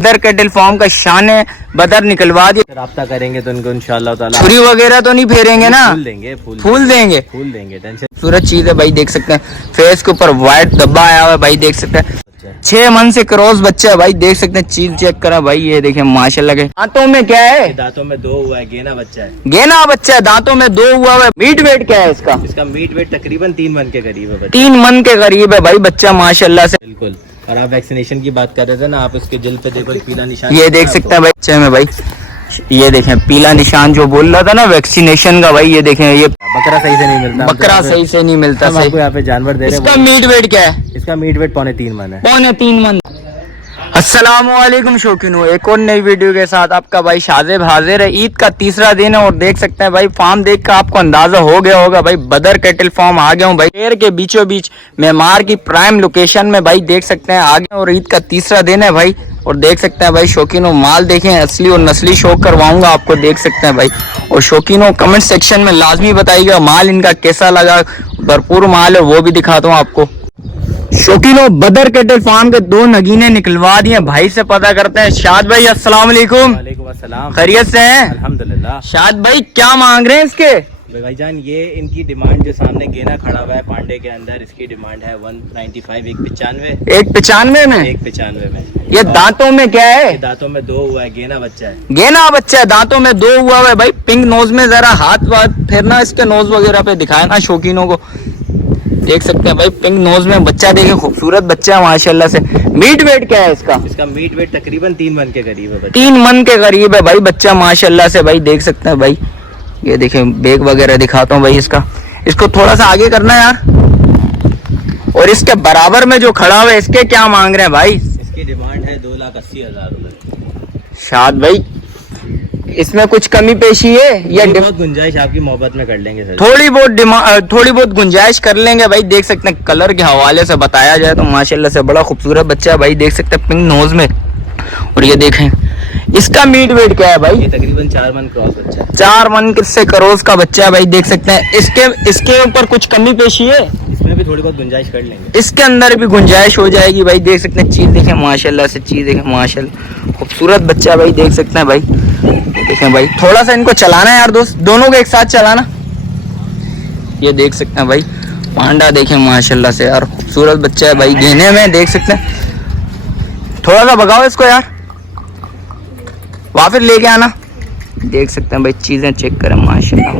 बदर cattle farm का शान है, बदर निकलवा दिया। राब्ता करेंगे तो उनको इंशाल्लाह ताला छुरी वगैरह तो नहीं फेरेंगे ना? फूल देंगे, फूल देंगे, टेंशन। खूबसूरत चीज है भाई, देख सकते हैं फेस के ऊपर व्हाइट धब्बा आया हुआ है भाई, देख सकते हैं 6 मन से क्रॉस बच्चा है भाई, देख सकते हैं चीज चेक करा भाई, ये देखें माशाल्लाह के दांतों में क्या है? दांतों में 2 हुआ है, गेना बच्चा है। गेना बच्चा है, दांतों में 2 हुआ है। मीट वेट क्या है इसका? इसका मीट वेट तकरीबन 3 मन के करीब है। 3 मन के करीब है भाई बच्चा माशाल्लाह से। बिल्कुल। और आप वैक्सीनेशन की बात कर रहे थे ना, आप उसके जिल्द पे देखो पीला निशान, ये देख सकते हैं भाई बच्चे में भाई, ये देखें पीला निशान जो बोल रहा था ना वैक्सीनेशन का भाई, ये देखें ये बकरा सही से नहीं मिलता, बकरा सही से नहीं मिलता। हम आपको यहाँ पे जानवर दे रहे हैं। इसका मीट वेट क्या है? इसका मीट वेट 3.25 मन है। 3.25 मन। अस्सलामुअलैकुम शौकीनो, एक और नई वीडियो के साथ आपका भाई शाजिब हाजिर है। ईद का तीसरा दिन है और देख सकते हैं भाई फार्म देख कर आपको अंदाजा हो गया होगा भाई, बदर कैटल फार्म आ गया हूँ भाई, शहर के बीचों बीच मेमार की प्राइम लोकेशन में भाई, देख सकते हैं आ गए और ईद का तीसरा दिन है भाई। और देख सकते हैं भाई शौकीनों माल देखें, असली और नस्ली शो करवाऊंगा आपको, देख सकते हैं भाई। और शौकीनों कमेंट सेक्शन में लाजमी बताइएगा माल इनका कैसा लगा, भरपूर माल है वो भी दिखाता हूँ आपको। शौकीनों बदर कैटल फार्म के 2 नगीने निकलवा दिए, भाई से पता करते हैं। शाद भाई अस्सलाम वालेकुम। वालेकुम अस्सलाम। खैरियत से हैं? अल्हम्दुलिल्लाह। शाद भाई क्या मांग रहे हैं इसके? भाईजान ये इनकी डिमांड जो सामने गेना खड़ा हुआ है पांडे के अंदर, इसकी डिमांड है 195, 195 में। 195 में। ये दांतों में क्या है? दांतों में 2 हुआ है, गेना बच्चा है। गेना बच्चा है, दांतों में 2 हुआ है भाई। पिंक नोज में जरा हाथ वाथ फेरना इसके नोज वगैरह पे दिखाया ना शौकीनों को, देख सकते हैं भाई पिंक नोज में बच्चा, देखे खूबसूरत बच्चा है माशाल्लाह से। मीट वेट क्या है इसका? इसका मीट वेट तकरीबन 3 मन के करीब है। 3 मन के करीब है भाई बच्चा माशाल्लाह से भाई, देख सकते हैं भाई। ये देखें बेग वगैरह दिखाता हूँ भाई इसका, इसको थोड़ा सा आगे करना है यार। और इसके बराबर में जो खड़ा हुआ है इसके क्या मांग रहे हैं भाई? इसकी डिमांड है 2,80,000 रुपए। शाद भाई इसमें कुछ कमी पेशी है या बहुत गुंजाइश आपकी मोहब्बत में कर लेंगे सर? थोड़ी बहुत गुंजाइश कर लेंगे भाई। देख सकते हैं कलर के हवाले से बताया जाए तो माशाल्लाह से बड़ा खूबसूरत बच्चा है भाई, देख सकते हैं पिंक नोज में। और ये देखें इसका मीट वेट क्या है भाई? ये तकरीबन 4 मन क्रॉस बच्चा है। 4 मन से क्रॉस का बच्चा है भाई, देख सकते हैं। इसके ऊपर कुछ कमी पेशी है? इसमें भी थोड़ी बहुत गुंजाइश कर लेंगे। इसके अंदर भी गुंजाइश हो जाएगी भाई, देख सकते हैं। चीज देखें माशाल्लाह से, चीज देखें माशाल्लाह, खूबसूरत बच्चा भाई, देख सकते हैं भाई। देखें भाई थोड़ा सा इनको चलाना है यार दोस्त, दोनों को एक साथ चलाना। ये देख सकते हैं भाई पांडा, देखें माशाल्लाह से यार खूबसूरत बच्चा है भाई, गेने में देख सकते हैं। थोड़ा सा भगाओ इसको यार, वापस लेके आना। देख सकते हैं भाई चीजें चेक करें माशाल्लाह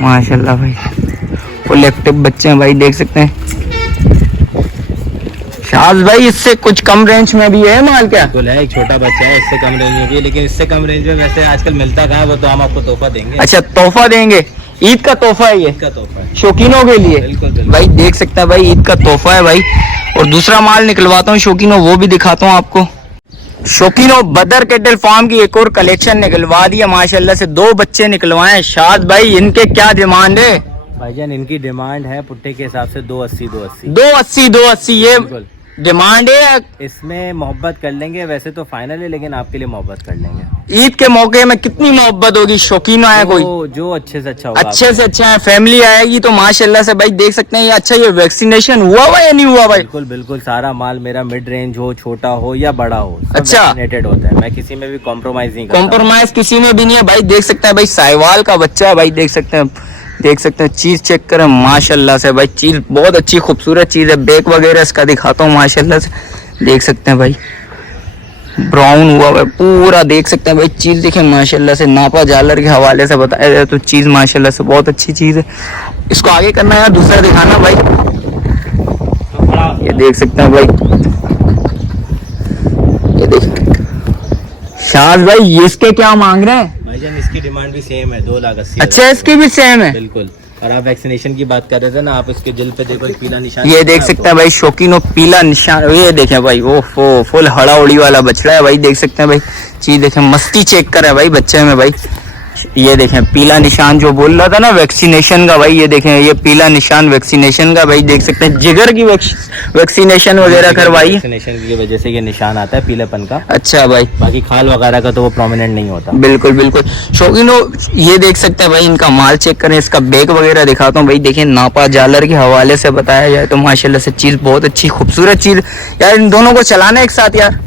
माशाल्लाह भाई, फुल एक्टिव बच्चे हैं भाई, देख सकते हैं। शाज भाई इससे कुछ कम रेंज में भी है माल क्या? बिल्कुल है, एक छोटा बच्चा है, इससे कम रेंज में भी है, लेकिन इससे कम रेंज में वैसे आजकल मिलता कहाँ है, वो तो हम आपको तोहफा देंगे। अच्छा तोहफा देंगे, ईद का तोहफा है ये? ईद का तोहफा है शौकीनों के लिए। बिल्कुल बिल्कुल भाई देख सकते हैं भाई ईद का तोहफा है भाई। और दूसरा माल निकलवाता हूँ शौकीनों, वो भी दिखाता हूँ आपको। शौकीनों बदर कैटल फार्म की एक और कलेक्शन निकलवा दी है माशाल्लाह से, 2 बच्चे निकलवाए। शाद भाई इनके क्या डिमांड है? भाईजान इनकी डिमांड है पुट्टे के हिसाब से 280 280 ये डिमांड है। इसमें मोहब्बत कर लेंगे, वैसे तो फाइनल है लेकिन आपके लिए मोहब्बत कर लेंगे। ईद के मौके में कितनी मोहब्बत होगी? शौकीन आया कोई जो अच्छे से अच्छा होगा, अच्छे से अच्छा है, फैमिली आएगी तो माशाल्लाह से भाई, देख सकते हैं ये। अच्छा ये वैक्सीनेशन हुआ या नहीं हुआ भाई? बिल्कुल बिल्कुल, सारा माल मेरा मिड रेंज हो, छोटा हो या बड़ा हो, अच्छा वैक्सीनेटेड होता है। मैं किसी में भी कॉम्प्रोमाइज नहीं करता। कॉम्प्रोमाइज किसी में भी नहीं है भाई, देख सकते हैं भाई साहिवाल का बच्चा है भाई, देख सकते हैं। देख सकते हैं चीज चेक करें माशाल्लाह से भाई, चीज बहुत अच्छी खूबसूरत चीज है। बैक वगैरह इसका दिखाता हूँ माशाल्लाह से, देख सकते हैं भाई ब्राउन हुआ है पूरा, देख सकते हैं भाई। चीज देखें माशाल्लाह से, नापा जालर के हवाले से बताया जाए तो चीज माशाल्लाह से बहुत अच्छी चीज है। इसको आगे करना है, दूसरा दिखाना भाई। ये देख सकते हैं भाई, ये देख शाज भाई ये इसके क्या मांग रहे हैं? भाईजान इसकी डिमांड भी सेम है, 2,80,000। अच्छा इसकी भी सेम है? बिल्कुल। और आप वैक्सीनेशन की बात कर रहे थे ना, आप उसके जिल्द पे देखो पीला निशान, ये देख सकते हैं भाई शौकीनों पीला निशान। ये देखें भाई ओफो फुल हड़ा उड़ी वाला बछड़ा है भाई, देख सकते हैं भाई। चीज देखें मस्ती चेक करे भाई बच्चे में भाई। ये देखें पीला निशान जो बोल रहा था ना वैक्सीनेशन का भाई, ये देखें ये पीला निशान वैक्सीनेशन का भाई, देख सकते हैं। जिगर की वैक्सीनेशन वगैरह करवाई, वैक्सीनेशन की वजह से ये निशान आता है पीलेपन का। अच्छा भाई, बाकी खाल वगैरह का तो वो प्रोमिनेंट नहीं होता। बिल्कुल बिल्कुल शौकीनों, ये देख सकते हैं भाई इनका माल चेक करें, इसका बैग वगैरह दिखाता हूँ भाई। देखें नापा जालर के हवाले से बताया जाए तो माशाल्लाह से चीज बहुत अच्छी खूबसूरत चीज यार। इन दोनों को चलाना एक साथ यार,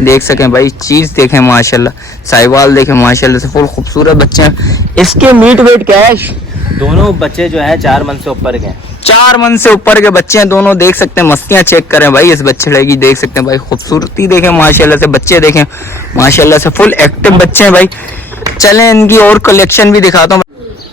देख सकें भाई, चीज देखें माशाल्लाह, साहिवाल देखें माशाल्लाह से फुल खूबसूरत बच्चे हैं। इसके मीट वेट क्या है? दोनों बच्चे जो है 4 मन से ऊपर के हैं। 4 मन से ऊपर के बच्चे हैं दोनों। देख सकते हैं मस्तियां चेक करें भाई इस बच्चे की, देख सकते हैं भाई खूबसूरती देखें माशाल्लाह से, बच्चे देखें माशाल्लाह से फुल एक्टिव बच्चे हैं भाई। चलें इनकी और कलेक्शन भी दिखाता हूँ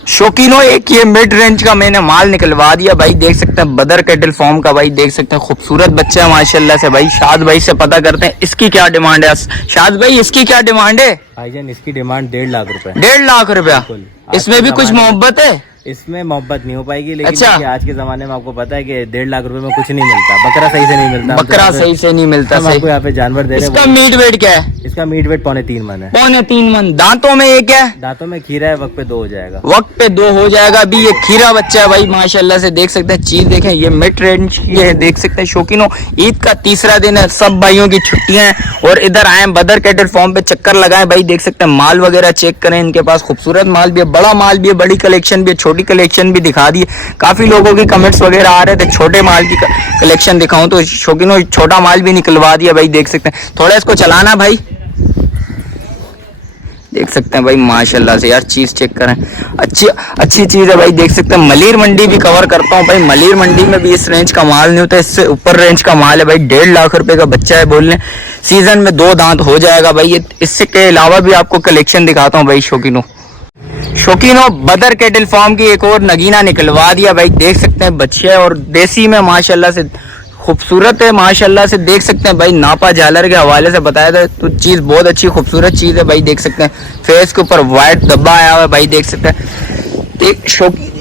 शौकीनों। एक ये मिड रेंज का मैंने माल निकलवा दिया भाई, देख सकते हैं बदर कैटल फॉर्म का भाई, देख सकते हैं खूबसूरत बच्चा है माशाल्लाह से भाई। शाद भाई से पता करते हैं इसकी क्या डिमांड है। शाद भाई इसकी क्या डिमांड है? भाईजान इसकी डिमांड 1.5 लाख रुपए। 1.5 लाख रुपया? इसमें भी कुछ मोहब्बत है? इसमें मोहब्बत नहीं हो पाएगी, लेकिन अच्छा। आज के जमाने में आपको पता है कि 1.5 लाख रुपए में कुछ नहीं मिलता, बकरा सही से नहीं मिलता। बकरा सही से नहीं मिलता। हम आपको यहाँ पे जानवर दे रहे हैं। इसका मीट वेट क्या है? इसका मीट वेट 3.25 मन है। 3.25 मन। दांतों में ये क्या है? दांतों में खीरा है, वक्त पे 2 हो जाएगा। वक्त पे 2 हो जाएगा। अभी ये खीरा बच्चा है भाई माशाल्लाह से, देख सकते हैं चीज देखें, ये मिड रेंज की है। देख सकते हैं शौकीनों, ईद का तीसरा दिन है, सब भाइयों की छुट्टियां हैं और इधर आए बदर कैटल फॉर्म पे चक्कर लगाए भाई। देख सकते हैं माल वगैरह चेक करें, इनके पास खूबसूरत माल भी है, बड़ा माल भी है, बड़ी कलेक्शन भी है, छोटी कलेक्शन भी दिखा दी। काफी लोगों की कमेंट्स वगैरह आ रहे थे छोटे माल की कलेक्शन दिखाऊं, तो शौकीनों छोटा माल भी निकलवा दिया भाई। देख सकते हैं, थोड़ा इसको चलाना भाई, देख सकते हैं भाई माशाल्लाह से यार, चीज चेक करें, अच्छी चीज है भाई। देख सकते हैं मलिर मंडी भी कवर करता हूँ भाई, मलिर मंडी में भी इस रेंज का माल नहीं होता, इससे ऊपर रेंज का माल है भाई। 1.5 लाख रुपए का बच्चा है, बोलने सीजन में 2 दांत हो जाएगा भाई ये। इससे के अलावा भी आपको कलेक्शन दिखाता हूँ भाई शौकीनों। बदर कैटल फार्म की एक और नगीना निकलवा दिया भाई, देख सकते हैं बच्चे और देसी में माशाल्लाह से खूबसूरत है माशाल्लाह से। देख सकते हैं भाई, नापा झालर के हवाले से बताया था तो चीज बहुत अच्छी खूबसूरत चीज है भाई। देख सकते हैं फेस के ऊपर व्हाइट धब्बा आया हुआ है भाई, देख सकते हैं।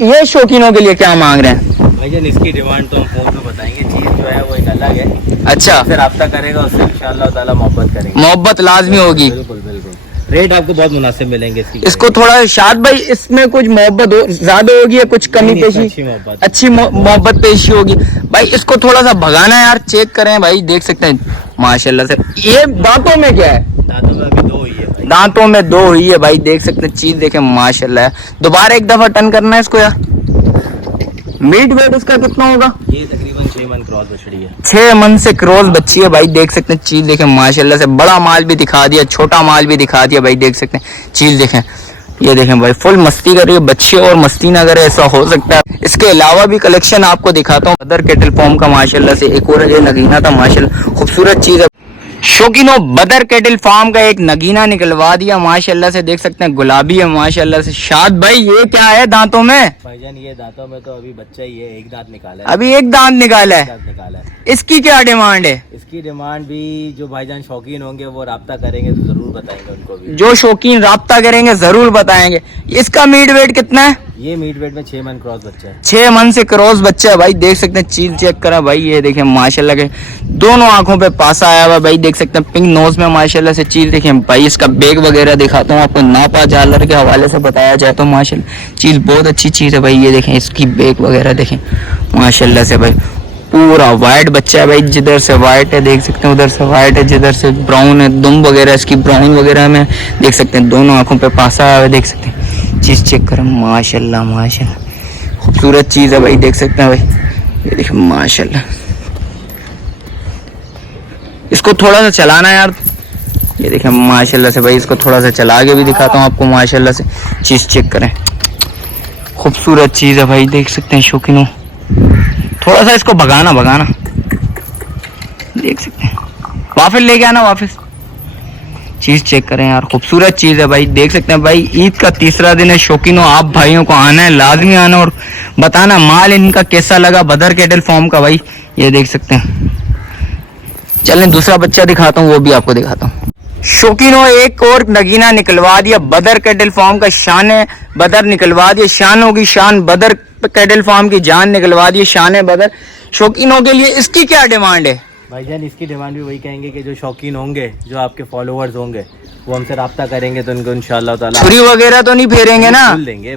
ये शौकीनों के लिए क्या मांग रहे हैं भाईजान? इसकी डिमांड तो हम फोन पे बताएंगे, चीज जो है वो एक अलग है। अच्छा, फिर राब्ता करेगा उससे इंशाअल्लाह ताला मोहब्बत करेंगे। मोहब्बत लाजमी होगी। बिल्कुल बिल्कुल, रेट आपको बहुत मुनासिब मिलेंगे इसकी। इसको थोड़ा शाद भाई, इसमें कुछ मोहब्बत ज्यादा होगी या कुछ कमी पेशी? अच्छी मोहब्बत पेशी होगी भाई। इसको थोड़ा सा भगाना है यार, चेक करें भाई, देख सकते हैं माशाल्लाह से। ये दांतों में क्या है? दांतों में अभी 2 हुई है भाई। दांतों में 2 हुई है भाई, देख सकते हैं चीज देखें माशाल्लाह। दोबारा एक दफा टर्न करना है इसको यार। मीट वेट इसका कितना होगा? ये तकरीबन 6 मन क्रॉस बछड़ी है। 6 मन से क्रॉस बच्ची है भाई, देख सकते हैं चीज देखें माशाल्लाह से। बड़ा माल भी दिखा दिया, छोटा माल भी दिखा दिया भाई, देख सकते हैं चीज देखें। ये देखें भाई, फुल मस्ती कर रही है बच्चे, और मस्ती ना करे ऐसा हो सकता है। इसके अलावा भी कलेक्शन आपको दिखाता हूँ बदर कैटल फॉर्म का माशाल्लाह से। एक और ये नगीना था माशाल्लाह, खूबसूरत चीज है शौकीनों। बदर कैटल फार्म का एक नगीना निकलवा दिया माशाल्लाह से, देख सकते हैं गुलाबी है माशाल्लाह से। शाद भाई ये क्या है दांतों में? भाईजान ये दांतों में तो अभी बच्चा ही है, एक दांत निकाला है। अभी एक दांत निकाला है। दांत निकाला है। इसकी क्या डिमांड है? इसकी डिमांड भी जो भाईजान शौकीन होंगे वो राब्ता करेंगे तो जरूर बताएंगे उनको भी। जो शौकीन राब्ता करेंगे जरूर बताएंगे। इसका मीट वेट कितना है? ये मीट वेट में 6 मन क्रॉस बच्चा है। 6 मन से क्रॉस बच्चा है भाई, देख सकते हैं चीज चेक करा भाई। ये देखें माशाल्लाह के दोनों आंखों पे पासा आया हुआ भाई, देख सकते हैं पिंक नोज में माशाल्लाह से। चीज देखें भाई, इसका बैग वगैरह दिखाता हूँ आपको, नापा झालर के हवाले से बताया जाए तो माशाल्लाह चीज बहुत अच्छी चीज है भाई। ये देखें इसकी बैग वगैरह देखें माशाल्लाह से भाई, पूरा व्हाइट बच्चा है भाई। जिधर से व्हाइट है देख सकते हैं, उधर से व्हाइट है, जिधर से ब्राउन है, दुम वगैरह इसकी ब्राउन वगैरह में देख सकते हैं। दोनों आंखों पे पासा आया है, देख सकते हैं चीज चेक करें माशाल्लाह माशाल्लाह, खूबसूरत चीज है भाई, देख सकते हैं भाई। ये देखिए माशाल्लाह, इसको थोड़ा सा चलाना है यार। ये देखें माशाल्लाह से भाई, इसको थोड़ा सा चला के भी दिखाता हूँ आपको माशाल्लाह से। चीज चेक करें, खूबसूरत चीज है भाई, देख सकते हैं शौकीनों। थोड़ा सा इसको भगाना देख सकते हैं, वापस लेके आना वापस। चीज चेक करें यार, खूबसूरत चीज है भाई, देख सकते हैं भाई। ईद का तीसरा दिन है शौकीनों, आप भाइयों को आना है, लाजमी आना और बताना माल इनका कैसा लगा बदर कैटल फॉर्म का भाई। ये देख सकते हैं। चलें दूसरा बच्चा दिखाता हूँ, वो भी आपको दिखाता हूँ। शौकीनों एक और नगीना निकलवा दिया बदर कैटल फॉर्म का, शान बदर निकलवा दिया। शान होगी शान, बदर कैटल फॉर्म की जान निकलवा दी, शान बदर शौकीनों के लिए। इसकी क्या डिमांड है भाईजान? इसकी डिमांड भी वही कहेंगे कि जो शौकीन होंगे, जो आपके फॉलोअर्स होंगे, वो हमसे राब्ता करेंगे तो उनको इंशाअल्लाह ताला छुरी वगैरह तो नहीं फेरेंगे ना? फूल देंगे,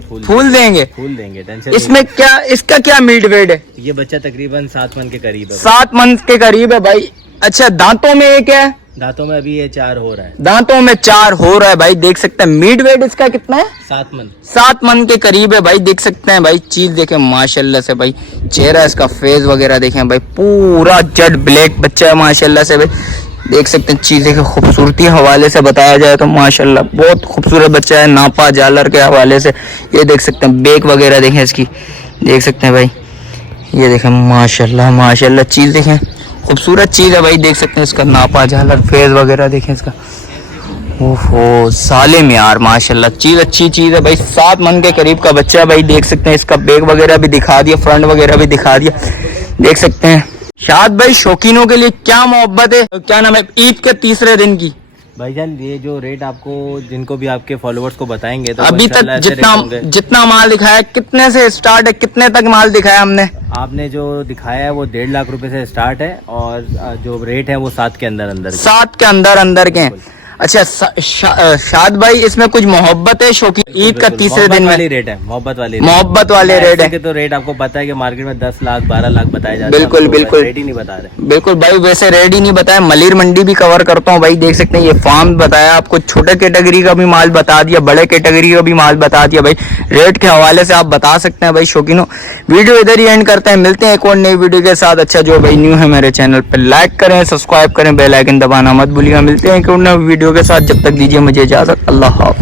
फूल देंगे, टेंशन। इसमें क्या, इसका क्या मीट वेट है? ये बच्चा तकरीबन 7 मन के करीब है। 7 मन के करीब है भाई। अच्छा, दांतों में ये क्या है? दांतों में अभी ये 4 हो रहा है। दांतों में 4 हो रहा है भाई, देख सकते हैं। मीट वेट इसका कितना है? 7 मन। 7 मन के करीब है भाई, देख सकते हैं भाई। चीज देखें माशाल्लाह से भाई, चेहरा इसका फेस वगैरह देखें भाई, पूरा जेट ब्लैक बच्चा है माशाल्लाह से भाई। देख सकते हैं चीज़ें की खूबसूरती हवाले से बताया जाए तो माशाल्लाह बहुत खूबसूरत बच्चा है। नापा जालर के हवाले से ये देख सकते हैं, बेक वगैरह देखें इसकी, देख सकते हैं भाई, ये देखें माशाल्लाह माशाल्लाह चीज़ देखें, खूबसूरत चीज़ है भाई। देख सकते हैं इसका नापा झालर फेज वगैरह देखें इसका, ओहो सालिम यार माशाल्लाह चीज़ अच्छी चीज़ है भाई। 7 मन के करीब का बच्चा है भाई। देख सकते हैं इसका बैग वगैरह भी दिखा दिया, फ्रंट वगैरह भी दिखा दिया, देख सकते हैं। शाद भाई शौकीनों के लिए क्या मोहब्बत है, क्या नाम है ईद के तीसरे दिन की? भाईजान ये जो रेट आपको जिनको भी आपके फॉलोवर्स को बताएंगे तो अभी तक इंशाल्लाह ऐसे रेट होंगे। जितना माल दिखाया कितने से स्टार्ट है, कितने तक माल दिखाया हमने? आपने जो दिखाया है वो 1.5 लाख रुपए से स्टार्ट है और जो रेट है वो 7 के अंदर अंदर 7 के अंदर अंदर के हैं। अच्छा शाद भाई इसमें कुछ मोहब्बत है शौकीन ईद का तीसरे दिन में? रेट है मोहब्बत वाले रेट है। तो रेट आपको पता है कि मार्केट में 10 लाख 12 लाख बताए जाते हैं। बिल्कुल बिल्कुल रेट ही नहीं बता रहे। बिल्कुल भाई वैसे रेट ही नहीं बताया। मलिर मंडी भी कवर करता हूँ भाई, देख सकते हैं ये फार्म बताया आपको, छोटे कैटेगरी का भी माल बता दिया, बड़े कैटेगरी का भी माल बता दिया भाई। रेट के हवाले से आप बता सकते हैं भाई शौकीनों। वीडियो इधर ही एंड करते हैं, मिलते हैं एक और नई वीडियो के साथ। अच्छा जो भाई न्यू है मेरे चैनल पर लाइक करें, सब्सक्राइब करें, बेल आइकन दबाना मत भूलिएगा। मिलते हैं एक और नई वीडियो के साथ, जब तक दीजिए मुझे इजाजत, अल्लाह हाफ़िज़।